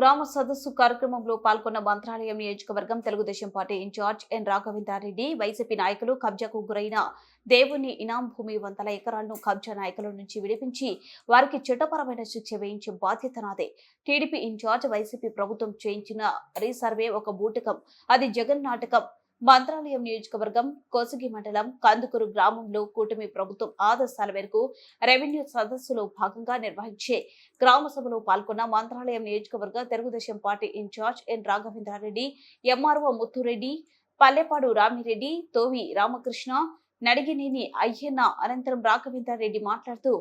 గ్రామ సదస్సు కార్యక్రమంలో పాల్గొన్న మంత్రాలయం నియోజకవర్గం Telugu Desam party incharge N. Raghavendra Reddy YCP నాయకులు కబ్జాకు గురైన దేవుని ఇనాం భూమి వందల ఎకరాలను కబ్జా నాయకుల నుంచి విడిపించి వారికి చట్టపరమైన శిక్ష వేయించే బాధ్యత నాదే. టీడీపీ ఇన్ఛార్జ్ వైసీపీ ప్రభుత్వం చేయించిన రీసర్వే ఒక బూటకం. అది జగన్ నాటకం. మంత్రాలయం నియోజకవర్గం కోసగి మండలం కందుకూరు గ్రామంలో కూటమి ప్రభుత్వం ఆదేశాల మేరకు రెవెన్యూ సదస్సులో భాగంగా నిర్వహించే గ్రామ సభలో పాల్గొన్న మంత్రాలయం నియోజకవర్గ Telugu Desam party incharge N Raghavendra Reddy MRO Muthu Reddy Pallepadu Rami Reddy Thovi Ramakrishna Nadigineni Ayyanna అనంతరం రాఘవేంద్రారెడ్డి మాట్లాడుతూ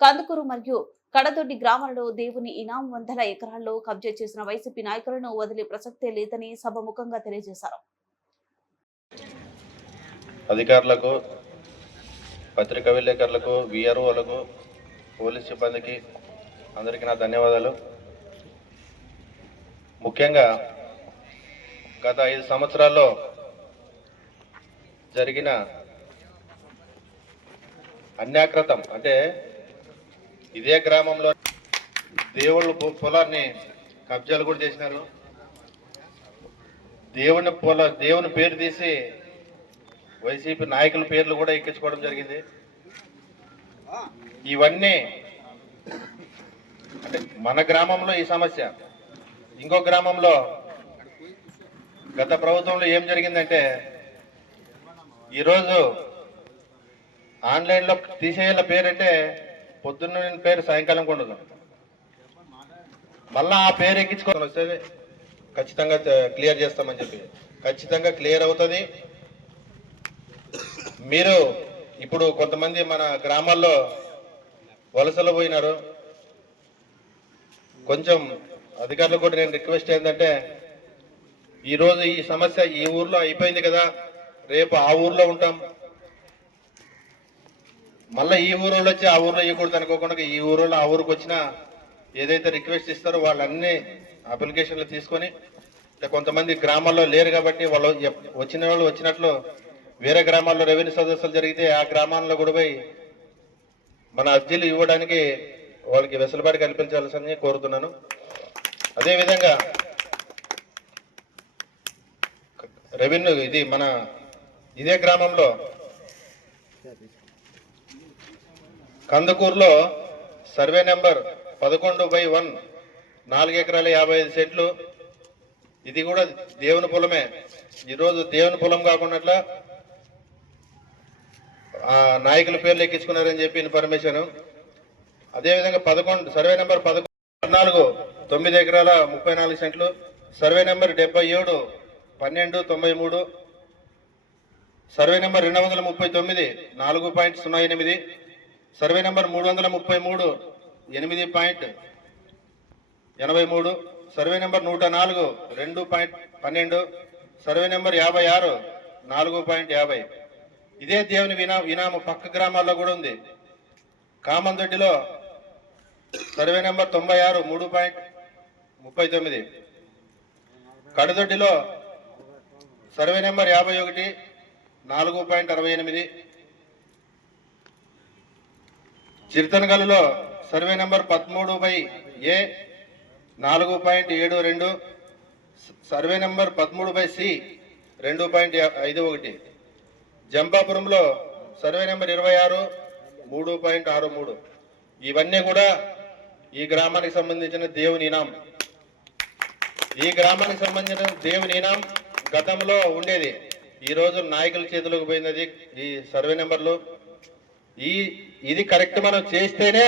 కందుకూరు మరియు కడదొడ్డి గ్రామాలలో దేవుని ఇనాం వందల ఎకరాల్లో కబ్జా చేసిన వైసీపీ నాయకులను వదిలే ప్రసక్తే లేదని సభముఖంగా తెలియజేశారు. అధికారులకు పత్రికా విలేకరులకు విఆర్ఓలకు పోలీస్ సిబ్బందికి అందరికీ నా ధన్యవాదాలు. ముఖ్యంగా గత ఐదు సంవత్సరాల్లో జరిగిన అన్యాకృతం అంటే ఇదే గ్రామంలో దేవుళ్ళ పొలాన్ని కబ్జాలు కూడా చేసినారు. దేవుని పొల దేవుని పేరు తీసి వైసీపీ నాయకుల పేర్లు కూడా ఎక్కించుకోవడం జరిగింది. ఇవన్నీ అంటే మన గ్రామంలో ఈ సమస్య. ఇంకో గ్రామంలో గత ప్రభుత్వంలో ఏం జరిగిందంటే ఈరోజు ఆన్లైన్లో తీసేయాల పేరంటే పొద్దున్న పేరు సాయంకాలం కూడా ఉండదు మళ్ళా ఆ పేరు ఎక్కించుకొని వస్తే ఖచ్చితంగా క్లియర్ చేస్తామని చెప్పి. ఖచ్చితంగా క్లియర్ అవుతుంది. మీరు ఇప్పుడు కొంతమంది మన గ్రామాల్లో వలసలు పోయినారు. కొంచెం అధికారులు కూడా నేను రిక్వెస్ట్ ఏంటంటే ఈరోజు ఈ సమస్య ఈ ఊర్లో అయిపోయింది కదా రేపు ఆ ఊర్లో ఉంటాం. మళ్ళీ ఈ ఊరు వాళ్ళు వచ్చి ఆ ఊర్లో ఇవ్వకూడదు అనుకోకుండా ఈ ఊరిలో ఆ ఊరికి వచ్చిన ఏదైతే రిక్వెస్ట్ ఇస్తారో వాళ్ళన్ని అప్లికేషన్లు తీసుకొని కొంతమంది గ్రామాల్లో లేరు కాబట్టి వాళ్ళు వచ్చిన వాళ్ళు వచ్చినట్లు వేరే గ్రామాల్లో రెవెన్యూ సదస్సులు జరిగితే ఆ గ్రామాల్లో కూడా పోయి మన అర్జీలు ఇవ్వడానికి వాళ్ళకి వెసులుబాటు కల్పించాల్సిందని కోరుతున్నాను. అదేవిధంగా రెవెన్యూ ఇది మన ఇదే గ్రామంలో కందుకూరులో సర్వే నెంబర్ పదకొండు బై వన్ నాలుగు ఎకరాల యాభై ఐదు సెంట్లు. ఇది కూడా దేవుని పొలమే. ఈరోజు దేవుని పొలం కాకుండా నాయకుల పేర్లు ఎక్కించుకున్నారని చెప్పి ఇన్ఫర్మేషన్. అదేవిధంగా పదకొండు సర్వే నెంబర్ పదకొండు పద్నాలుగు తొమ్మిది ఎకరాల ముప్పై నాలుగు సెంట్లు. సర్వే నెంబర్ డెబ్బై ఏడు పన్నెండు తొంభై మూడు. సర్వే నెంబర్ రెండు వందల ముప్పై తొమ్మిది నాలుగు పాయింట్ సున్నా ఎనిమిది. సర్వే నెంబర్ మూడు వందల ముప్పై మూడు ఎనిమిది పాయింట్ ఎనభై మూడు. సర్వే నెంబర్ నూట నాలుగు రెండు పాయింట్ పన్నెండు. సర్వే నెంబర్ యాభై ఆరు నాలుగు పాయింట్ యాభై. ఇదే దేవుని వినా వినాము పక్క గ్రామాల్లో కూడా ఉంది. కామందొడ్డిలో సర్వే నెంబర్ తొంభై ఆరు మూడు పాయింట్ ముప్పై తొమ్మిది. కడదొడ్డిలో సర్వే నెంబర్ యాభై ఒకటి నాలుగు పాయింట్ అరవై ఎనిమిది. చిరుతనగల్లో సర్వే నెంబర్ పదమూడు బై ఏ నాలుగు పాయింట్ ఏడు రెండు. సర్వే నెంబర్ పదమూడు బై సి రెండు పాయింట్ ఐదు ఒకటి. జంపాపురంలో సర్వే నెంబర్ ఇరవై ఆరు మూడు పాయింట్ ఆరు మూడు. ఇవన్నీ కూడా ఈ గ్రామానికి సంబంధించిన దేవుని ఇనాం. ఈ గ్రామానికి సంబంధించిన దేవుని ఇనాం గతంలో ఉండేది. ఈ రోజు నాయకుల చేతులకు పోయినది ఈ సర్వే నెంబర్లు. ఈ ఇది కరెక్ట్ మనం చేస్తేనే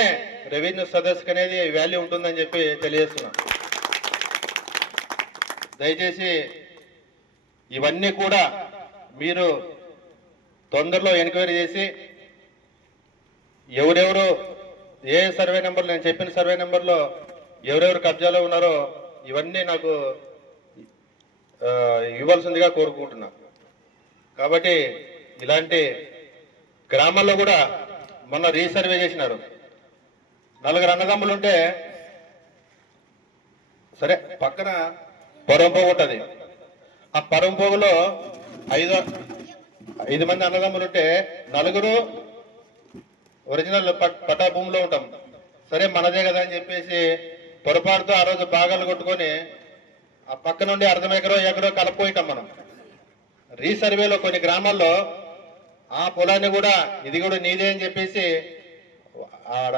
రెవెన్యూ సదస్సుకు అనేది వాల్యూ ఉంటుందని చెప్పి తెలియజేస్తున్నాం. దయచేసి ఇవన్నీ కూడా మీరు తొందరలో ఎంక్వైరీ చేసి ఎవరెవరు ఏ సర్వే నెంబర్ నేను చెప్పిన సర్వే నెంబర్లో ఎవరెవరు కబ్జాలో ఉన్నారో ఇవన్నీ నాకు ఇవ్వాల్సిందిగా కోరుకుంటున్నా. కాబట్టి ఇలాంటి గ్రామాల్లో కూడా మొన్న రీసర్వే చేసినారు. నలుగురు అన్నదమ్ములు ఉంటే సరే పక్కన పొరంపోగు ఉంటుంది ఆ పొరంపోగులో ఐదు ఐదు మంది అన్నదమ్ములు ఉంటే నలుగురు ఒరిజినల్ పట్- పట్టా భూమిలో ఉంటాం. సరే మనదే కదా అని చెప్పేసి పొరపాటుతో ఆ రోజు భాగాలు కొట్టుకొని ఆ పక్క నుండి అర్ధం ఎకరో ఎకరో కలపోయిటాం మనం. రీసర్వేలో కొన్ని గ్రామాల్లో ఆ పొలాన్ని కూడా ఇది కూడా నీదే అని చెప్పేసి ఆడ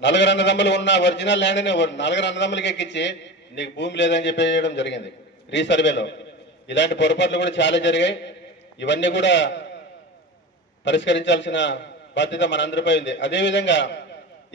నలుగురు అన్నదమ్ములు ఉన్న ఒరిజినల్ ల్యాండ్ని నలుగురు అన్నదమ్ములకి ఎక్కించి నీకు భూమి లేదని చెప్పేయడం జరిగింది రీసర్వేలో. ఇలాంటి పొరపాట్లు కూడా చాలా జరిగాయి. ఇవన్నీ కూడా పరిష్కరించాల్సిన బాధ్యత మనందరిపై ఉంది. అదేవిధంగా